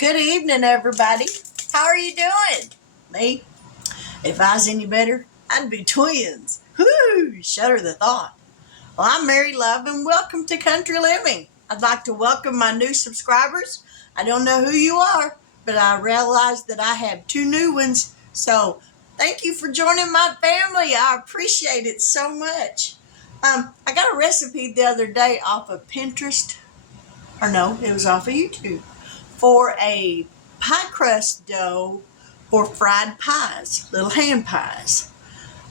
Good evening, everybody. How are you doing? Me? If I was any better, I'd be twins. Whoo! Shudder the thought. Well, I'm Mary Love, and welcome to Country Living. I'd like to welcome my new subscribers. I don't know who you are, but I realized that I have two new ones. So thank you for joining my family. I appreciate it so much. I got a recipe the other day off of Pinterest. Or no, it was off of YouTube for a pie crust dough for fried pies, little hand pies.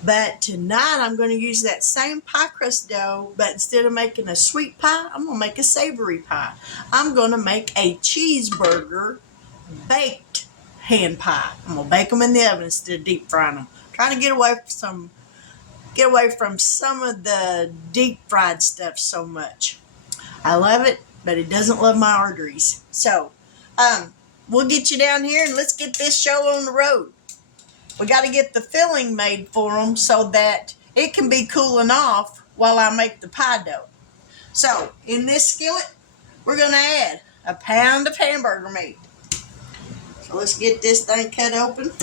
But tonight I'm going to use that same pie crust dough, but instead of making a sweet pie, I'm going to make a savory pie. I'm going to make a cheeseburger baked hand pie. I'm going to bake them in the oven instead of deep frying them. Trying to get away from some of the deep fried stuff so much. I love it, but it doesn't love my arteries. So, we'll get you down here and let's get this show on the road. We got to get the filling made for them so that it can be cooling off while I make the pie dough. So, in this skillet, we're going to add a pound of hamburger meat. So, let's get this thing cut open.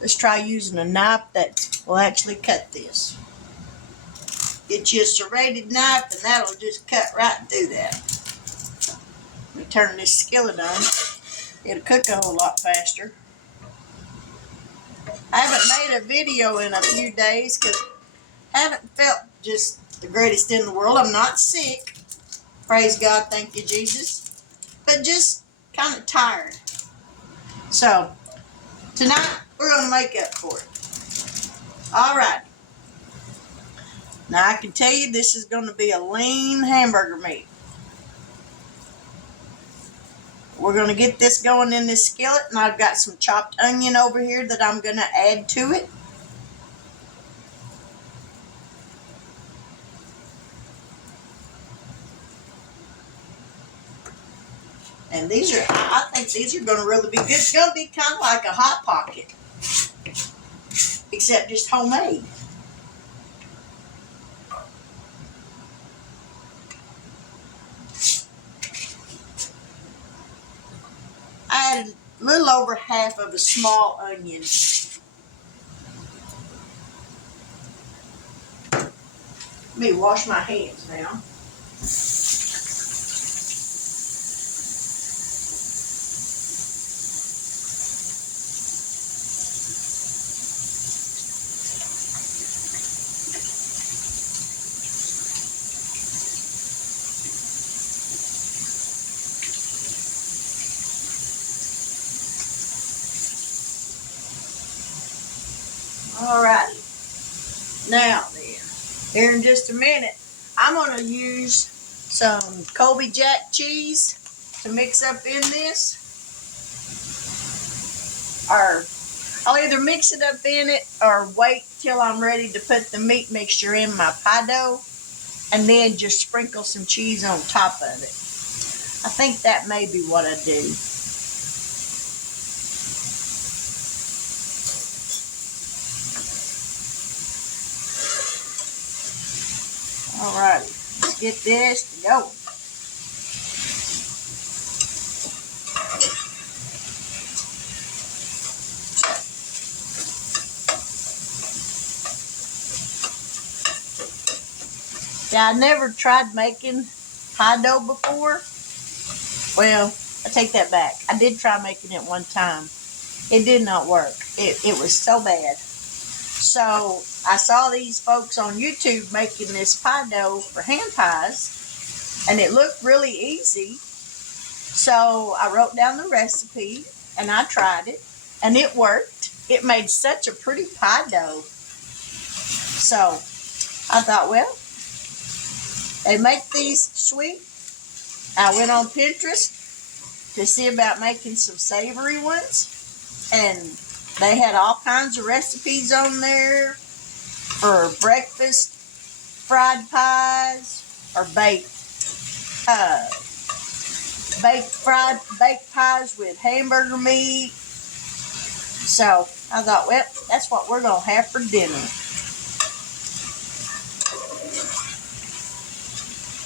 Let's try using a knife that will actually cut this. Get you a serrated knife and that'll just cut right through that. Let me turn this skillet on. It'll cook a whole lot faster. I haven't made a video in a few days because I haven't felt just the greatest in the world. I'm not sick. Praise God, thank you, Jesus. But just kind of tired. So, tonight we're going to make up for it. All right. Now I can tell you this is going to be a lean hamburger meat. We're going to get this going in this skillet, and I've got some chopped onion over here that I'm going to add to it. And I think these are going to really be good. It's going to be kind of like a Hot Pocket, except just homemade. I added a little over half of a small onion. Let me wash my hands now. Alrighty. Now then, here in just a minute, I'm going to use some Colby Jack cheese to mix up in this. Or I'll either mix it up in it or wait till I'm ready to put the meat mixture in my pie dough and then just sprinkle some cheese on top of it. I think that may be what I do. Alrighty, let's get this to go. Yeah, I never tried making pie dough before. Well, I take that back. I did try making it one time. It did not work. It was so bad. So I saw these folks on YouTube making this pie dough for hand pies, and it looked really easy. So I wrote down the recipe, and I tried it, and it worked. It made such a pretty pie dough. So I thought, well, they make these sweet. I went on Pinterest to see about making some savory ones, and they had all kinds of recipes on there for breakfast fried pies or baked pies with hamburger meat. So I thought, well, that's what we're going to have for dinner.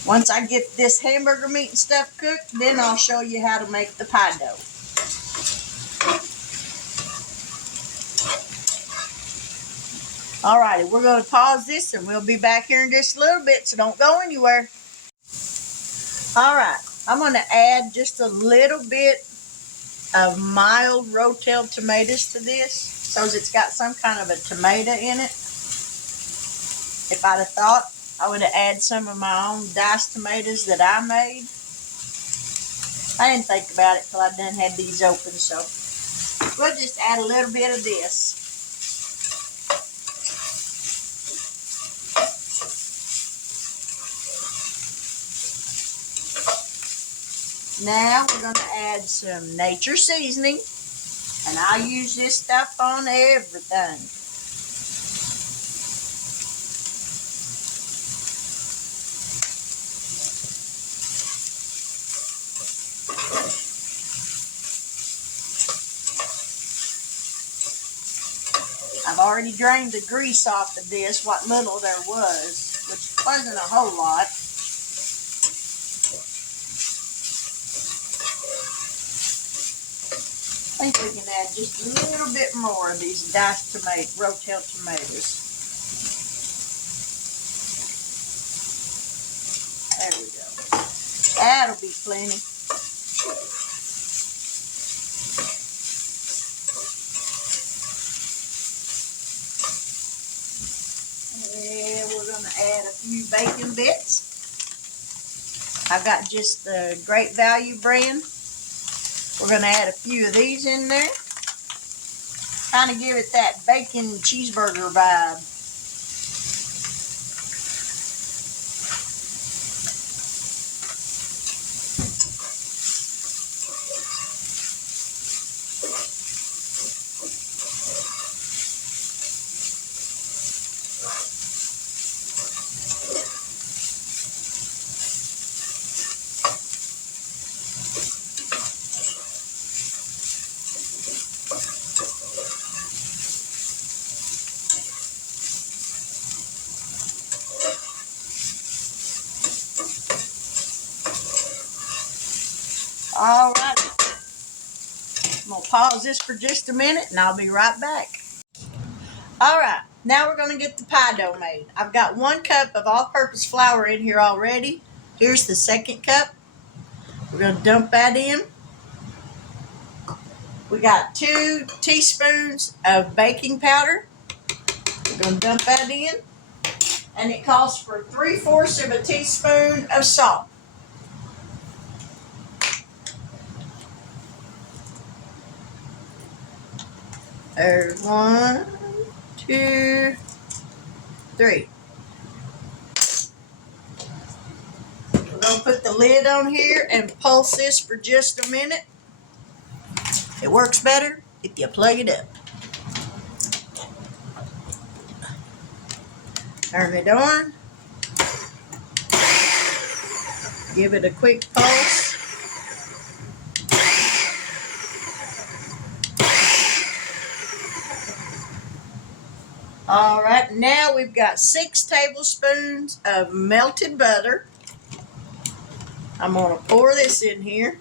Once I get this hamburger meat and stuff cooked, then I'll show you how to make the pie dough. Alrighty, we're going to pause this and we'll be back here in just a little bit, so don't go anywhere. Alright, I'm going to add just a little bit of mild Rotel tomatoes to this, so it's got some kind of a tomato in it. If I'd have thought, I would have added some of my own diced tomatoes that I made. I didn't think about it till I done had these open, so we'll just add a little bit of this. Now we're going to add some nature seasoning, and I'll use this stuff on everything. I've already drained the grease off of this, what little there was, which wasn't a whole lot. I think we can add just a little bit more of these diced Rotel tomatoes. There we go. That'll be plenty. And we're going to add a few bacon bits. I've got just the Great Value brand. We're going to add a few of these in there. Kind of give it that bacon cheeseburger vibe. All right, I'm going to pause this for just a minute and I'll be right back. All right, now we're going to get the pie dough made. I've got 1 cup of all-purpose flour in here already. Here's the 2nd cup. We're going to dump that in. We got 2 teaspoons of baking powder. We're going to dump that in. And it calls for 3/4 of a teaspoon of salt. There's 1, 2, 3. We're going to put the lid on here and pulse this for just a minute. It works better if you plug it up. Turn it on. Give it a quick pulse. All right, now we've got 6 tablespoons of melted butter. I'm going to pour this in here.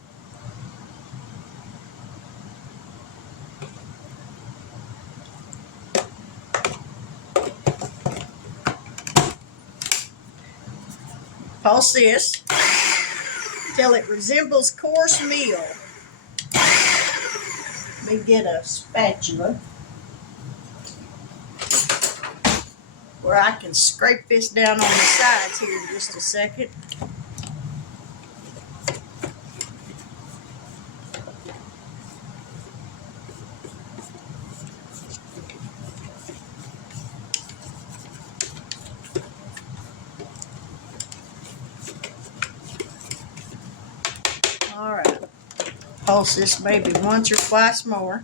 Pulse this until it resembles coarse meal. Let me get a spatula where I can scrape this down on the sides here in just a second. All right, pulse this maybe once or twice more.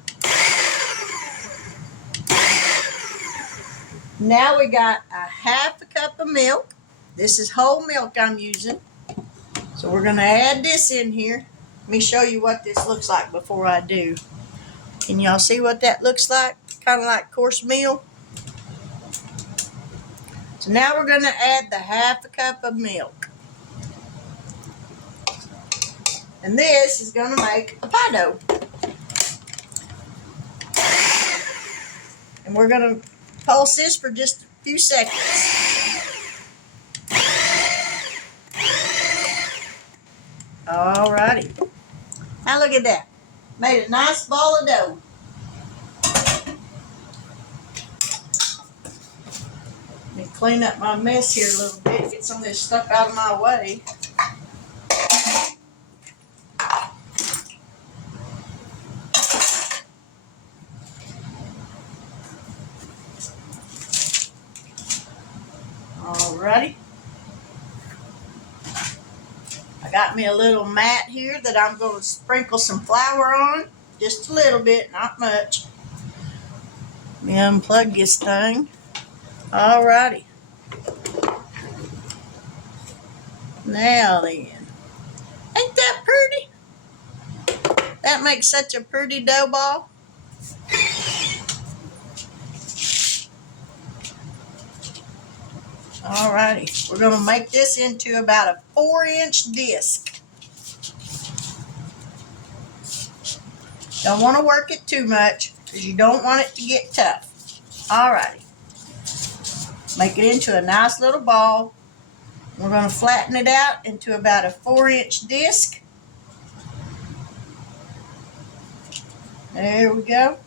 Now we got a 1/2 cup of milk. This is whole milk I'm using. So we're going to add this in here. Let me show you what this looks like before I do. Can y'all see what that looks like? Kind of like coarse meal. So now we're going to add the 1/2 cup of milk. And this is going to make a pie dough. And we're going to Pulse this for just a few seconds. Alrighty. Now look at that. Made a nice ball of dough. Let me clean up my mess here a little bit, get some of this stuff out of my way. Alrighty. I got me a little mat here that I'm going to sprinkle some flour on. Just a little bit, not much. Let me unplug this thing. Alrighty. Now then. Ain't that pretty? That makes such a pretty dough ball. Alrighty, we're going to make this into about a 4-inch disc. Don't want to work it too much because you don't want it to get tough. Alrighty. Make it into a nice little ball. We're going to flatten it out into about a 4-inch disc. There we go.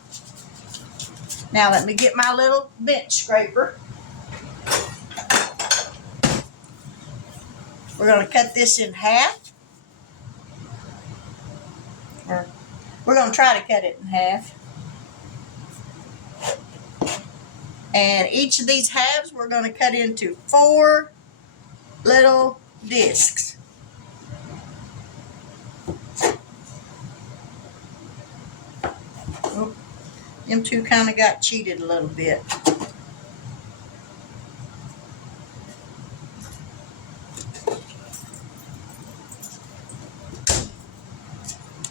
Now let me get my little bench scraper. We're going to cut this in half. Or we're going to try to cut it in half. And each of these halves we're going to cut into 4 little discs. Oh, them two kind of got cheated a little bit.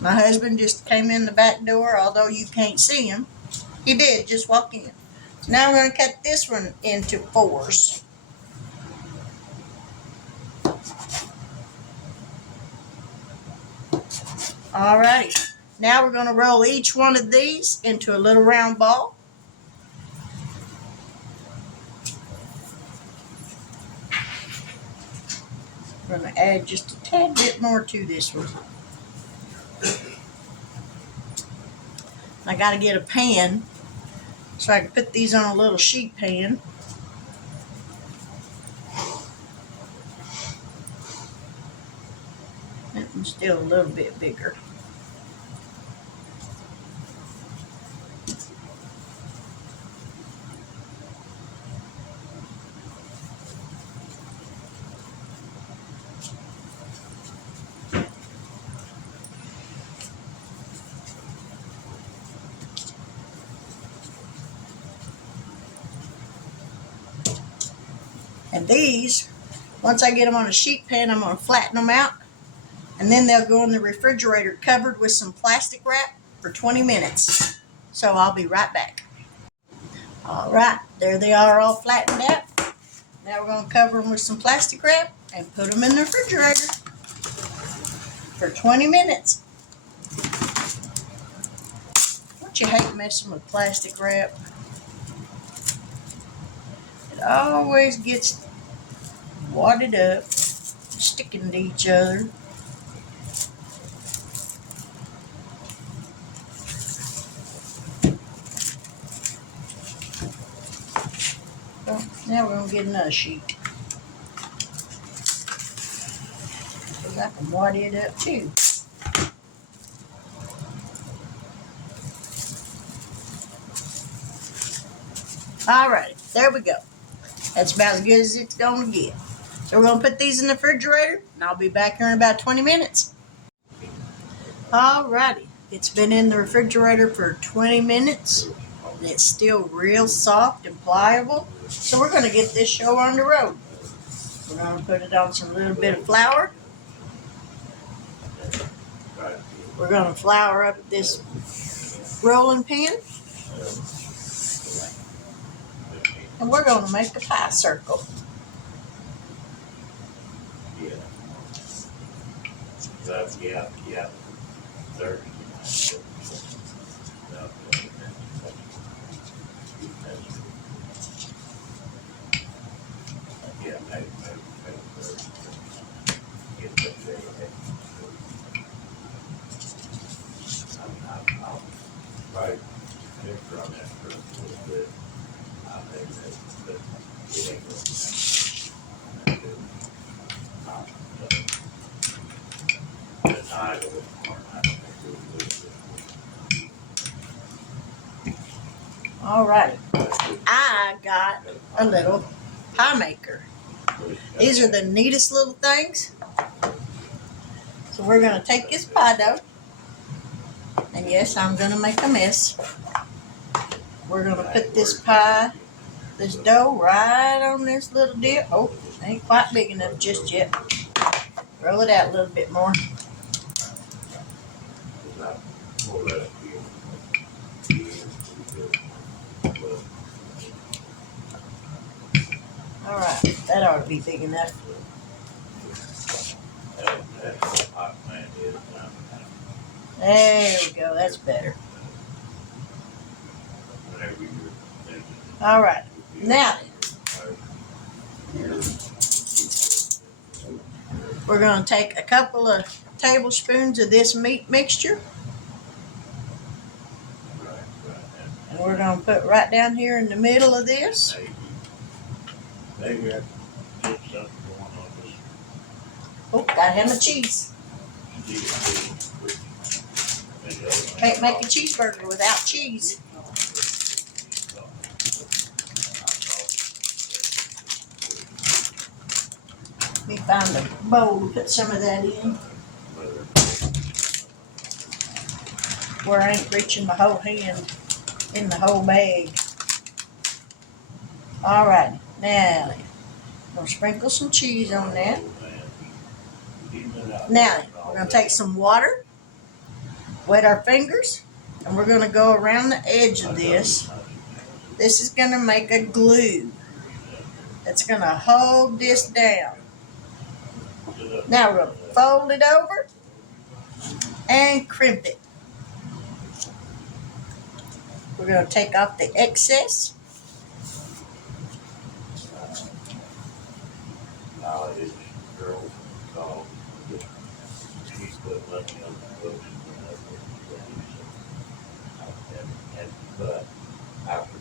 My husband just came in the back door, although you can't see him. He did just walk in. So now we're going to cut this one into 4s. Alrighty. Now we're going to roll each one of these into a little round ball. We're going to add just a tad bit more to this one. I got to get a pan so I can put these on a little sheet pan. That one's still a little bit bigger. And these, once I get them on a sheet pan, I'm going to flatten them out. And then they'll go in the refrigerator covered with some plastic wrap for 20 minutes. So I'll be right back. All right, there they are all flattened out. Now we're going to cover them with some plastic wrap and put them in the refrigerator for 20 minutes. Don't you hate messing with plastic wrap? It always gets wadded up, sticking to each other. Well, now we're going to get another sheet. Because I can wad it up too. Alright, there we go. That's about as good as it's going to get. So we're going to put these in the refrigerator, and I'll be back here in about 20 minutes. Alrighty, it's been in the refrigerator for 20 minutes, and it's still real soft and pliable. So we're going to get this show on the road. We're going to put it on some little bit of flour. We're going to flour up this rolling pin. And we're going to make a pie circle. Yeah. 30. Right. Picture on that for a little bit. I think that, but it ain't gonna the tide of it, I don't think we'll do All right. it. I got a little pie maker. These are the neatest little things. So we're going to take this pie dough. And yes, I'm going to make a mess. We're going to put this dough right on this little dip. Oh, ain't quite big enough just yet. Roll it out a little bit more. All right, that ought to be big enough. There we go, that's better. All right, now we're going to take a couple of tablespoons of this meat mixture. And we're going to put right down here in the middle of this. Maybe I get something going on this. Oh, gotta have my cheese. Can't make a cheeseburger without cheese. Let me find a bowl to put some of that in. Where I ain't reaching my whole hand in the whole bag. Alright, now I'm gonna sprinkle some cheese on that. Now we're gonna take some water, wet our fingers, and we're gonna go around the edge of this. This is gonna make a glue that's gonna hold this down. Now we're gonna fold it over and crimp it. We're gonna take off the excess. This girl called. She's put money on the books and but after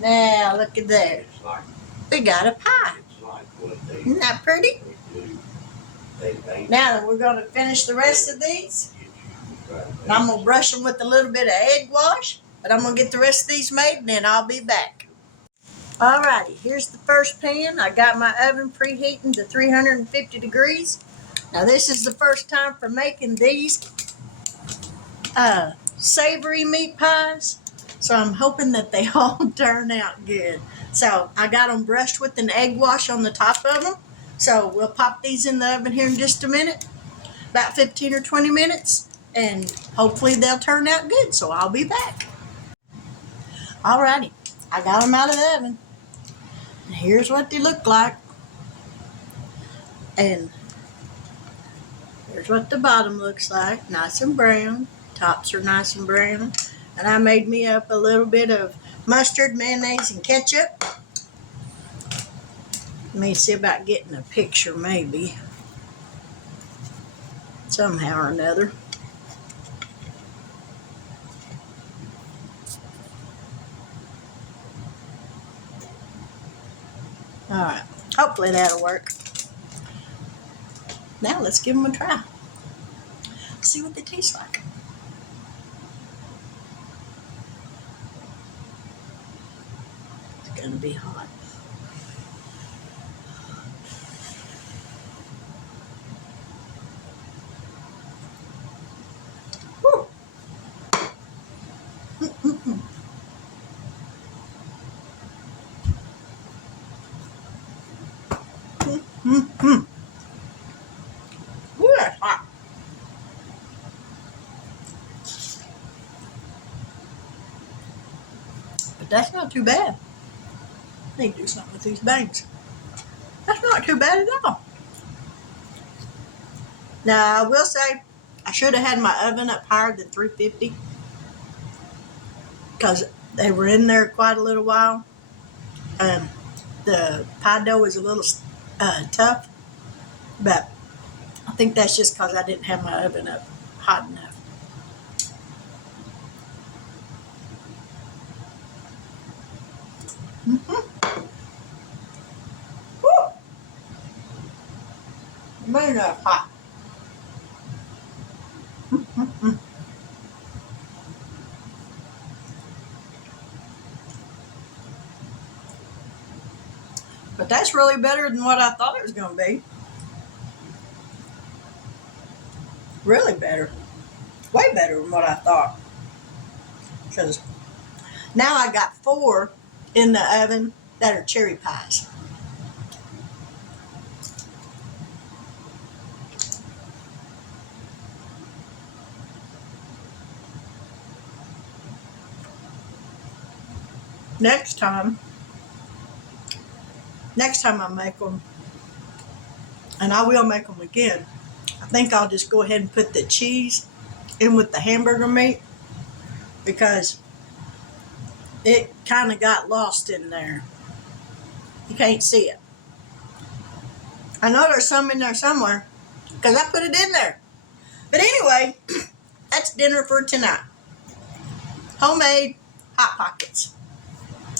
Now look at there. it's like We got a pie. it's like what they Isn't that pretty? do. They Now we're gonna finish the rest of these. And I'm gonna brush them with a little bit of egg wash. But I'm gonna get the rest of these made and then I'll be back. Alrighty, here's the first pan. I got my oven preheating to 350 degrees. Now this is the first time for making these savory meat pies. So I'm hoping that they all turn out good. So I got them brushed with an egg wash on the top of them. So we'll pop these in the oven here in just a minute. About 15 or 20 minutes. And hopefully they'll turn out good. So I'll be back. Alrighty, I got them out of the oven. And here's what they look like. And here's what the bottom looks like. Nice and brown. Tops are nice and brown. And I made me up a little bit of mustard, mayonnaise, and ketchup. Let me see about getting a picture maybe. Somehow or another. Alright, hopefully that'll work. Now let's give them a try. See what they taste like. It's gonna be hot. Woo. Ooh, that's hot. But that's not too bad. I need to do something with these bangs. That's not too bad at all. Now, I will say, I should have had my oven up higher than 350 because they were in there quite a little while. The pie dough is a little tough, but I think that's just because I didn't have my oven up hot enough. Woo! May not hot. But that's really better than what I thought it was going to be. Really better. Way better than what I thought. Because now I got 4 in the oven that are cherry pies. Next time I make them, and I will make them again, I think I'll just go ahead and put the cheese in with the hamburger meat because it kind of got lost in there. You can't see it. I know there's some in there somewhere because I put it in there. But anyway, that's dinner for tonight. Homemade Hot Pockets.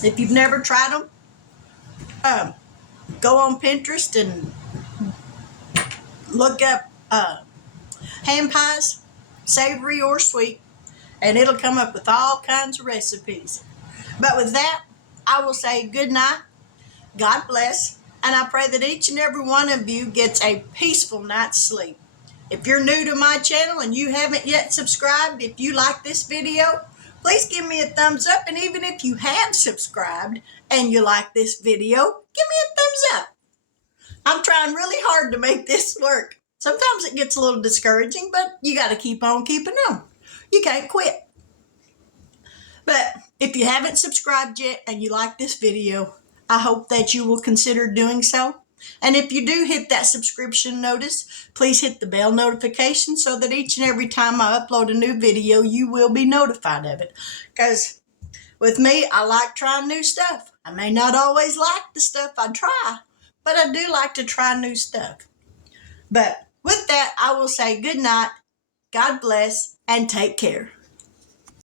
If you've never tried them, go on Pinterest and look up ham pies, savory or sweet, and it'll come up with all kinds of recipes. But with that, I will say good night, God bless, and I pray that each and every one of you gets a peaceful night's sleep. If you're new to my channel and you haven't yet subscribed, if you like this video, please give me a thumbs up. And even if you have subscribed and you like this video, give me a thumbs up. I'm trying really hard to make this work. Sometimes it gets a little discouraging, but you got to keep on keeping on. You can't quit. But if you haven't subscribed yet and you like this video, I hope that you will consider doing so. And if you do hit that subscription notice, please hit the bell notification so that each and every time I upload a new video, you will be notified of it. Because with me, I like trying new stuff. I may not always like the stuff I try, but I do like to try new stuff. But with that, I will say good night, God bless, and take care.